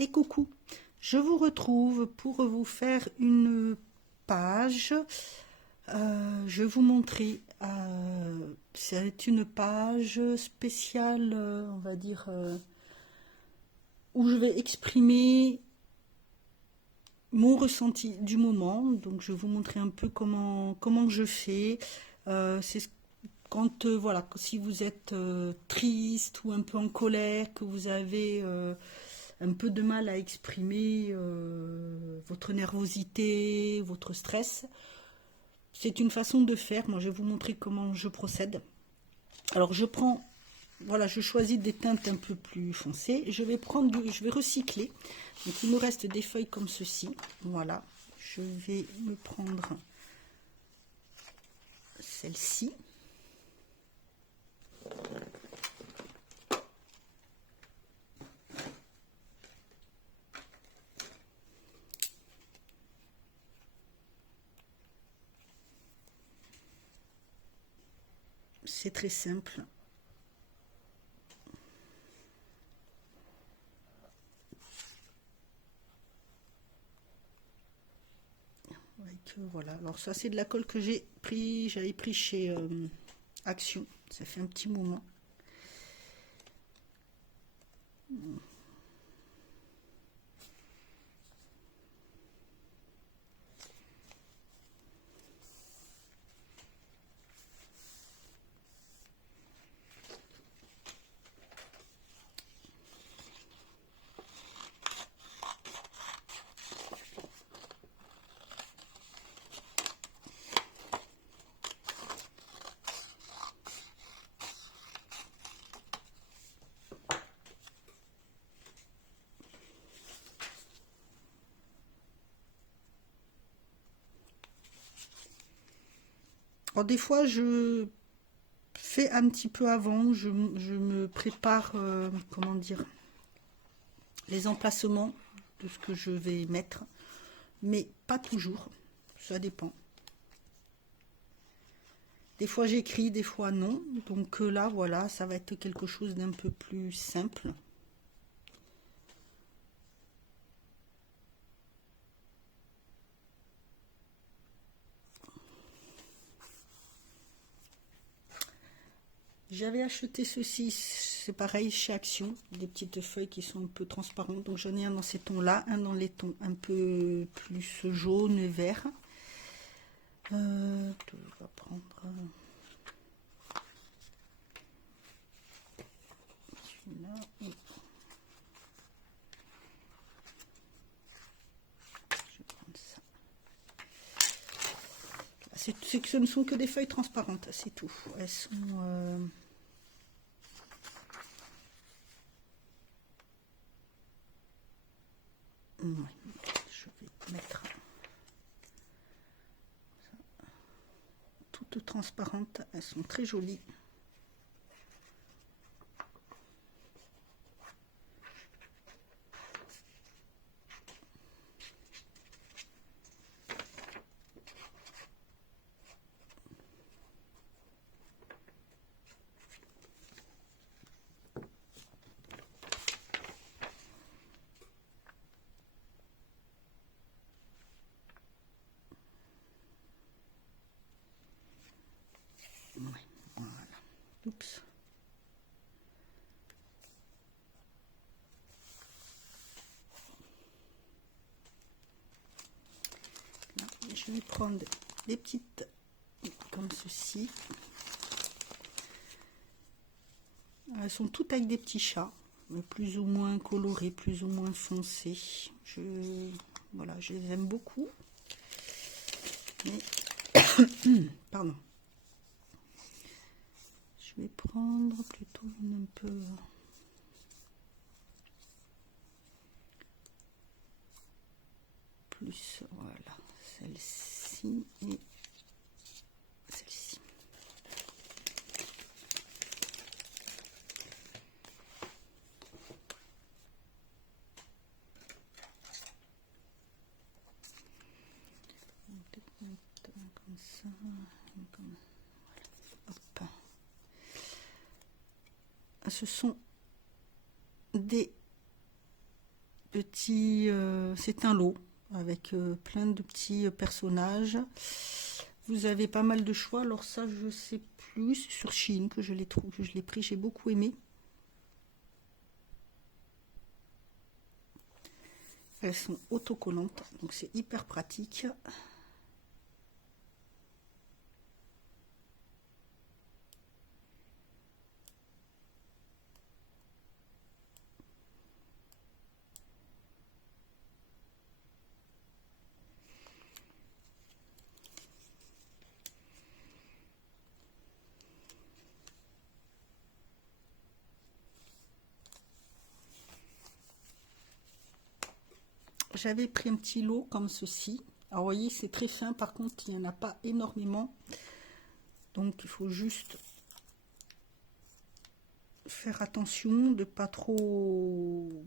Et coucou, je vous retrouve pour vous faire une page. Je vais vous montrer. C'est une page spéciale, on va dire, où je vais exprimer mon ressenti du moment. Donc, je vais vous montrer un peu comment je fais. C'est quand, voilà, si vous êtes triste ou un peu en colère, que vous avez un peu de mal à exprimer votre nervosité, votre stress. C'est une façon de faire. Moi, je vais vous montrer comment je procède. Alors, voilà, je choisis des teintes un peu plus foncées. Je vais recycler. Donc, il me reste des feuilles comme ceci. Voilà, je vais me prendre celle-ci. C'est très simple. Voilà, alors ça c'est de la colle que j'avais pris chez Action. Ça fait un petit moment. Alors des fois je fais un petit peu avant, je me prépare, comment dire, les emplacements de ce que je vais mettre, mais pas toujours, ça dépend. Des fois j'écris, des fois non, donc là voilà, ça va être quelque chose d'un peu plus simple. J'avais acheté ceci, c'est pareil chez Action, des petites feuilles qui sont un peu transparentes. Donc j'en ai un dans ces tons-là, un dans les tons un peu plus jaune, vert. Je vais prendre celui-là. Je vais prendre ça. C'est que ce ne sont que des feuilles transparentes, c'est tout. Elles sont ouais, je vais mettre toutes transparentes, elles sont très jolies. Ouais, voilà. Oups. Là, je vais prendre des petites comme ceci. Elles sont toutes avec des petits chats, plus ou moins colorés, plus ou moins foncés. Voilà, je les aime beaucoup. Mais pardon. Je vais prendre plutôt une un peu plus, voilà, celle-ci et celle-ci. Comme ça, comme... Hop. Ce sont des petit, c'est un lot avec plein de petits personnages. Vous avez pas mal de choix. Alors ça, je sais plus, c'est sur Shein que je l'ai trouvé, que je l'ai pris. J'ai beaucoup aimé. Elles sont autocollantes, donc c'est hyper pratique. J'avais pris un petit lot comme ceci. Alors, vous voyez, c'est très fin. Par contre, il n'y en a pas énormément. Donc, il faut juste faire attention de pas trop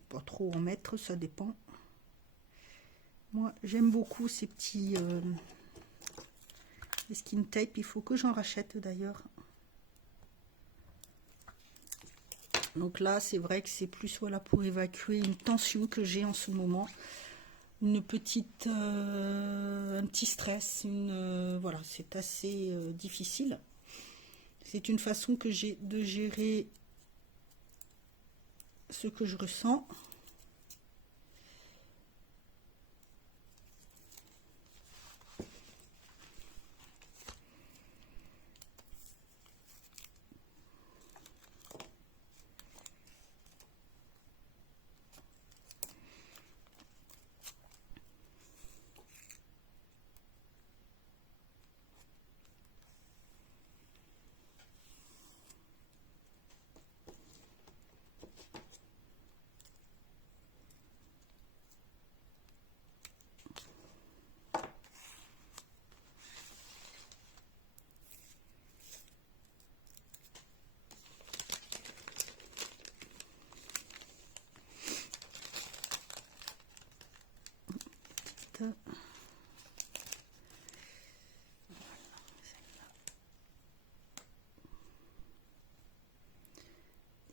en mettre. Ça dépend. Moi, j'aime beaucoup ces petits skin tape. Il faut que j'en rachète d'ailleurs. Donc là, c'est vrai que c'est plus voilà pour évacuer une tension que j'ai en ce moment. Une petite, un petit stress, voilà, c'est assez difficile. C'est une façon que j'ai de gérer ce que je ressens.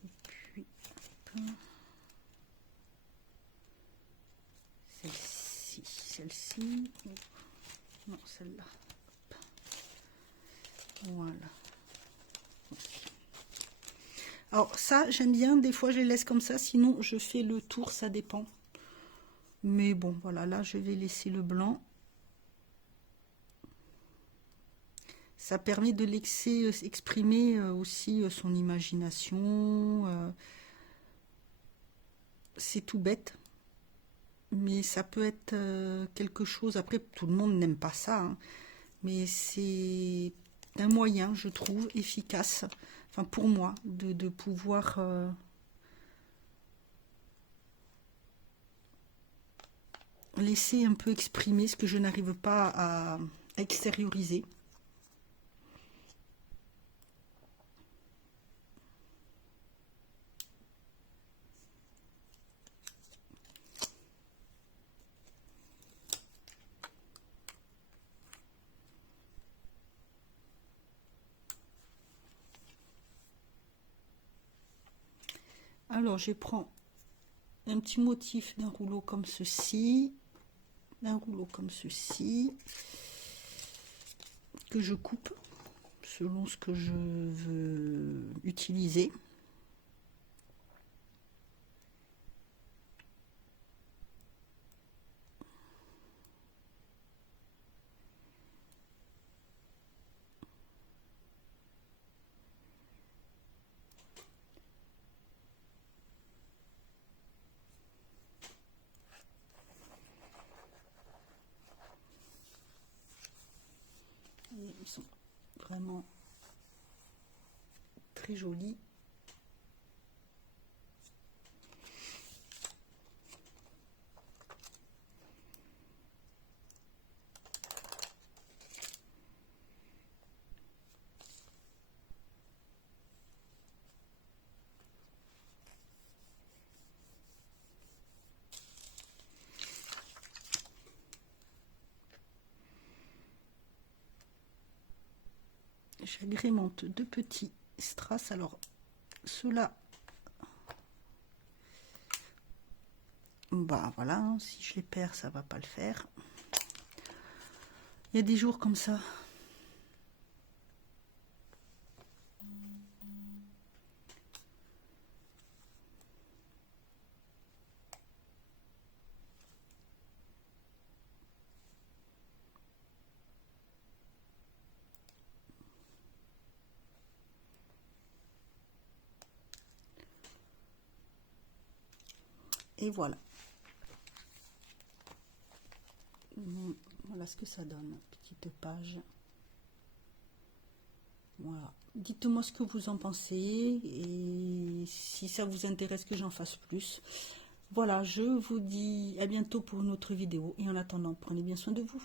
Et puis, celle-ci, non, celle-là. Voilà. Alors ça, j'aime bien, des fois je les laisse comme ça, sinon je fais le tour, ça dépend. Mais bon, voilà, là je vais laisser le blanc. Ça permet de laisser exprimer aussi son imagination. C'est tout bête, mais ça peut être quelque chose. Après, tout le monde n'aime pas ça, hein, mais c'est un moyen, je trouve, efficace, enfin pour moi, de pouvoir laisser un peu exprimer ce que je n'arrive pas à extérioriser. Alors, je prends un petit motif d'un rouleau comme ceci, que je coupe selon ce que je veux utiliser. Ils sont vraiment très jolis. J'agrémente de petits strass. Alors, ceux-là, Bah voilà, hein, si je les perds, ça va pas le faire. Il y a des jours comme ça. Et voilà. Voilà ce que ça donne. Petite page. Voilà. Dites-moi ce que vous en pensez et si ça vous intéresse que j'en fasse plus. Voilà, je vous dis à bientôt pour une autre vidéo et en attendant, prenez bien soin de vous.